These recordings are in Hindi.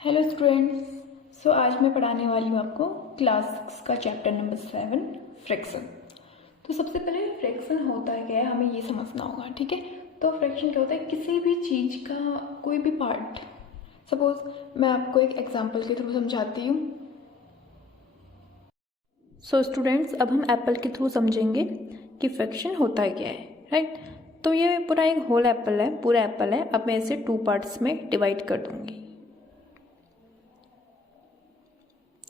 Hello students. आज मैं पढ़ाने वाली हूँ आपको क्लास 6 का चैप्टर नंबर 7 फ्रैक्शन। तो सबसे पहले फ्रैक्शन होता है क्या है हमें ये समझना होगा, ठीक है। तो फ्रैक्शन क्या होता है, किसी भी चीज़ का कोई भी पार्ट। सपोज मैं आपको एक एग्जांपल के थ्रू समझाती हूँ। सो स्टूडेंट्स, अब हम एप्पल के थ्रू समझेंगे कि फ्रैक्शन होता है क्या है, राइट। तो ये पूरा एक होल एप्पल है, पूरा एप्पल है। अब मैं इसे 2 पार्ट्स में डिवाइड कर दूँगी।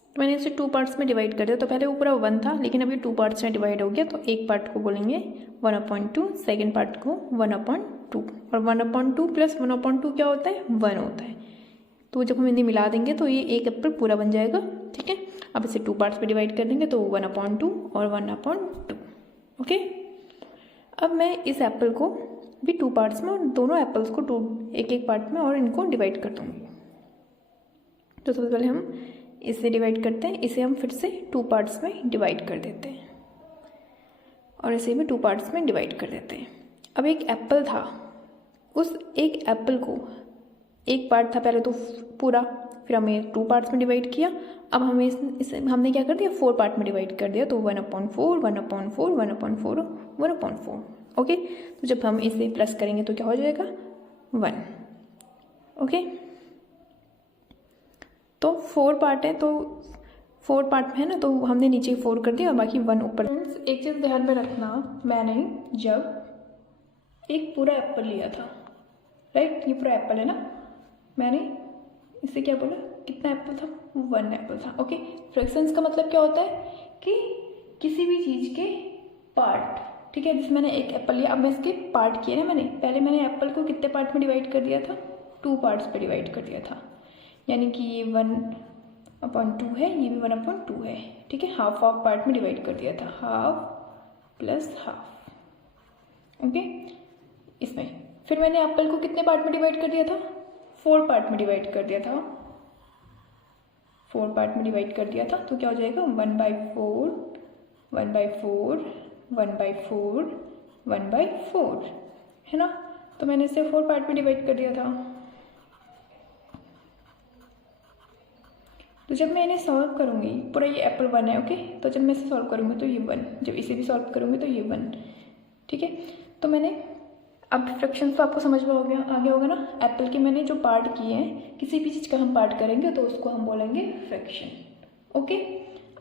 तो मैंने इसे 2 पार्ट्स में डिवाइड कर दिया। तो पहले वो पूरा 1 था, लेकिन अभी 2 पार्ट्स में डिवाइड हो गया। तो एक पार्ट को बोलेंगे 1/2, सेकेंड पार्ट को 1/2, और 1/2 प्लस 1/2 क्या होता है, 1 होता है। तो जब हम इन्हें मिला देंगे तो ये एक एप्पल पूरा बन जाएगा, ठीक है। अब इसे 2 पार्ट्स में डिवाइड कर देंगे तो 1/2 और 1/2, ओके। अब मैं इस एप्पल को भी 2 पार्ट्स में और दोनों एप्पल्स को एक एक पार्ट में और इनको डिवाइड कर दूँगी। तो सबसे पहले हम इसे डिवाइड करते हैं, इसे हम फिर से 2 पार्ट्स में डिवाइड कर देते हैं और इसे भी 2 पार्ट्स में डिवाइड कर देते हैं। अब एक एप्पल था, उस एक एप्पल को एक पार्ट था पहले तो पूरा, फिर हमें 2 पार्ट्स में डिवाइड किया। अब हमें इसे हमने क्या कर दिया, 4 पार्ट में डिवाइड कर दिया। तो 1/4, 1/4, 1/4, 1/4, ओके। तो जब हम इसे प्लस करेंगे तो क्या हो जाएगा, 1, ओके। तो 4 पार्ट है, तो 4 पार्ट में है ना, तो हमने नीचे 4 कर दिया और बाकी 1 ऊपर। एक चीज़ ध्यान में रखना, मैंने जब एक पूरा एप्पल लिया था, राइट, ये पूरा एप्पल है ना, मैंने इसे क्या बोला, कितना एप्पल था, 1 एप्पल था, ओके। फ्रैक्शंस का मतलब क्या होता है कि किसी भी चीज़ के पार्ट, ठीक है। जैसे मैंने एक एप्पल लिया, अब मैं इसके पार्ट किए ना, पहले मैंने एप्पल को कितने पार्ट में डिवाइड कर दिया था, 2 पार्ट्स पे डिवाइड कर दिया था। यानी कि ये 1/2 है, ये भी 1/2 है, ठीक है। हाफ पार्ट में डिवाइड कर दिया था, हाफ प्लस हाफ, ओके। इसमें फिर मैंने एप्पल को कितने पार्ट में डिवाइड कर दिया था, 4 पार्ट में डिवाइड कर दिया था, 4 पार्ट में डिवाइड कर दिया था। तो क्या हो जाएगा, 1/4, 1/4, 1/4, 1/4, है ना। तो मैंने इसे 4 पार्ट में डिवाइड कर दिया था। तो जब मैं इन्हें सॉल्व करूँगी, पूरा ये एप्पल 1 है, ओके। तो जब मैं इसे सॉल्व करूँगी तो ये 1, जब इसे भी सॉल्व करूँगी तो ये 1, ठीक है। तो मैंने अब फ्रैक्शन तो आपको समझ में आ गया होगा ना। एप्पल के मैंने जो पार्ट किए हैं, किसी भी चीज़ का हम पार्ट करेंगे तो उसको हम बोलेंगे फ्रैक्शन, ओके।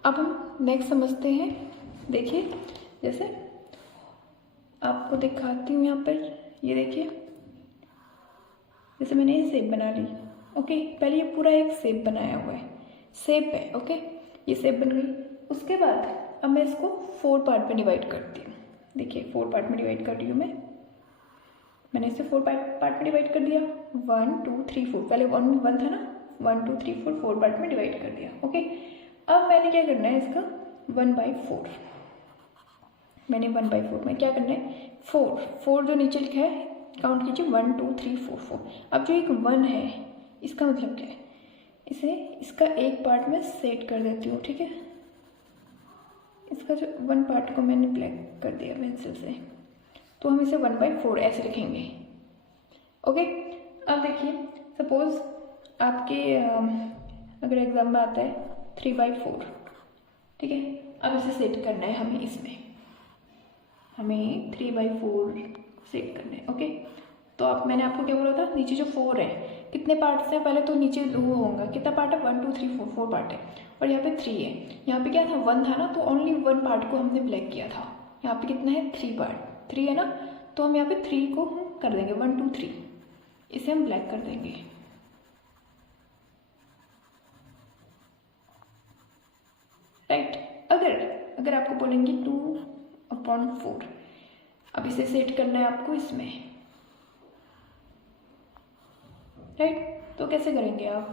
अब हम नेक्स्ट समझते हैं। देखिए, जैसे आपको दिखाती हूँ यहाँ पर, ये देखिए, जैसे मैंने ये शेप बना ली, ओके। पहले ये पूरा एक शेप बनाया हुआ है, शेप है, ओके। ये शेप बन गई। उसके बाद अब मैं इसको 4 पार्ट में डिवाइड करती हूँ। देखिए 4 पार्ट में डिवाइड कर रही हूँ मैंने इसे 4 पार्ट में डिवाइड कर दिया, 1 2 3 4। पहले 1 था ना, 1 2 3 4 पार्ट में डिवाइड कर दिया, ओके। अब मैंने क्या करना है, इसका 1/4, मैंने 1/4 में क्या करना है, 4 जो नीचे लिखा है काउंट कीजिए, 1 2 3 4 4। अब जो एक 1 है, इसका मतलब क्या है, इसे इसका एक पार्ट में सेट कर देती हूँ, ठीक है। इसका जो 1 पार्ट को मैंने ब्लैक कर दिया पेंसिल से, तो हम इसे 1/4 ऐसे लिखेंगे, ओके। अब देखिए, सपोज आपके अगर एग्जाम में आता है 3/4, ठीक है। अब इसे सेट करना है हमें, इसमें हमें 3/4 सेट करना है, ओके। तो अब मैंने आपको क्या बोला था, नीचे जो 4 है, कितने पार्ट्स हैं, पहले तो नीचे वो होगा, कितना पार्ट है, 1 2 3 4 पार्ट है, और यहाँ पे 3 है। यहाँ पे क्या था, 1 था ना, तो ओनली 1 पार्ट को हमने ब्लैक किया था। यहाँ पे कितना है, 3 पार्ट, 3 है ना, तो हम यहाँ पे 3 को हम कर देंगे 1 2 3, इसे हम ब्लैक कर देंगे, राइट। अगर आपको बोलेंगे 2/4, अब इसे सेट करना है आपको इसमें, राइट। तो कैसे करेंगे आप,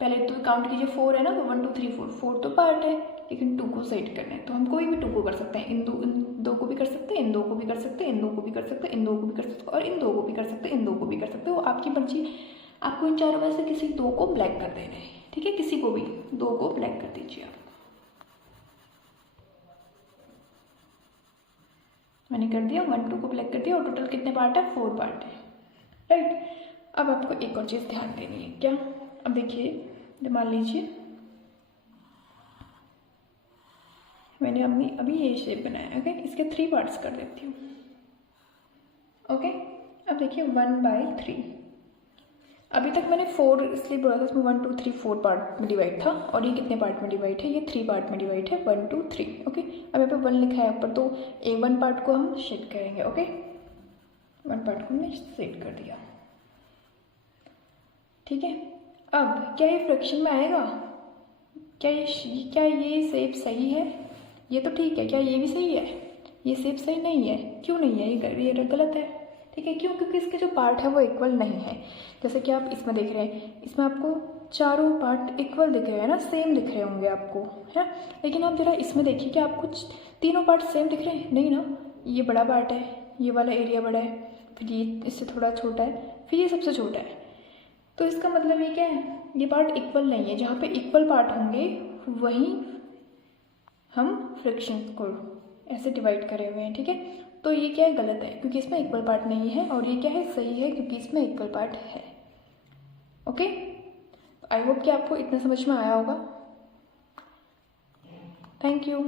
पहले तो काउंट कीजिए, 4 है ना, तो 1 2 3 4 तो पार्ट है, लेकिन 2 को सेट करना है। तो हम कोई भी 2 को कर सकते हैं, इन दो को भी कर सकते हैं, इन 2 को भी कर सकते हैं, इन 2 को भी कर सकते हैं, इन 2 को भी कर सकते हैं, और इन 2 को भी कर सकते हैं, इन 2 को भी कर सकते हो, आपकी मर्जी। आपको इन चारों में से किसी 2 को ब्लैक कर देना है, ठीक है। किसी को भी 2 को ब्लैक कर दीजिए आप। मैंने कर दिया, 1 2 को ब्लैक कर दिया, और टोटल कितने पार्ट है, 4 पार्ट है, राइट। अब आपको एक और चीज़ ध्यान देनी है, क्या, अब देखिए, मान लीजिए मैंने अभी ये शेप बनाया, ओके, इसके 3 पार्ट्स कर देती हूँ, ओके। अब देखिए 1/3, अभी तक मैंने 4 इसलिए बोला था, इसमें 1 2 3 4 पार्ट में डिवाइड था, और ये कितने पार्ट में डिवाइड है, ये 3 पार्ट में डिवाइड है, 1 2 3, ओके। अब यहाँ पे 1 लिखा है ऊपर, तो A1 पार्ट को हम शेड करेंगे, ओके। 1 पार्ट को हमने शेड कर दिया, ठीक है। अब क्या ये फ्रैक्शन में आएगा? क्या ये शेप सही है? ये तो ठीक है, क्या ये भी सही है? ये शेप सही नहीं है, क्यों नहीं है? ये गलत है, ठीक है। क्यों? क्योंकि इसके जो पार्ट है वो इक्वल नहीं है। जैसे कि आप इसमें देख रहे हैं, इसमें आपको चारों पार्ट इक्वल दिख रहे हैं ना, सेम दिख रहे होंगे आपको, है। लेकिन आप जरा इसमें देखिए कि आपको तीनों पार्ट सेम दिख रहे हैं, नहीं ना। ये बड़ा पार्ट है, ये वाला एरिया बड़ा है, फिर ये इससे थोड़ा छोटा है, फिर ये सबसे छोटा है। तो इसका मतलब ये क्या है? ये पार्ट इक्वल नहीं है। जहाँ पे इक्वल पार्ट होंगे वहीं हम फ्रैक्शन को ऐसे डिवाइड करे हुए हैं, ठीक है। तो ये क्या है? गलत है, क्योंकि इसमें इक्वल पार्ट नहीं है। और ये क्या है? सही है, क्योंकि इसमें इक्वल पार्ट है, ओके। आई होप कि आपको इतना समझ में आया होगा। Thank you.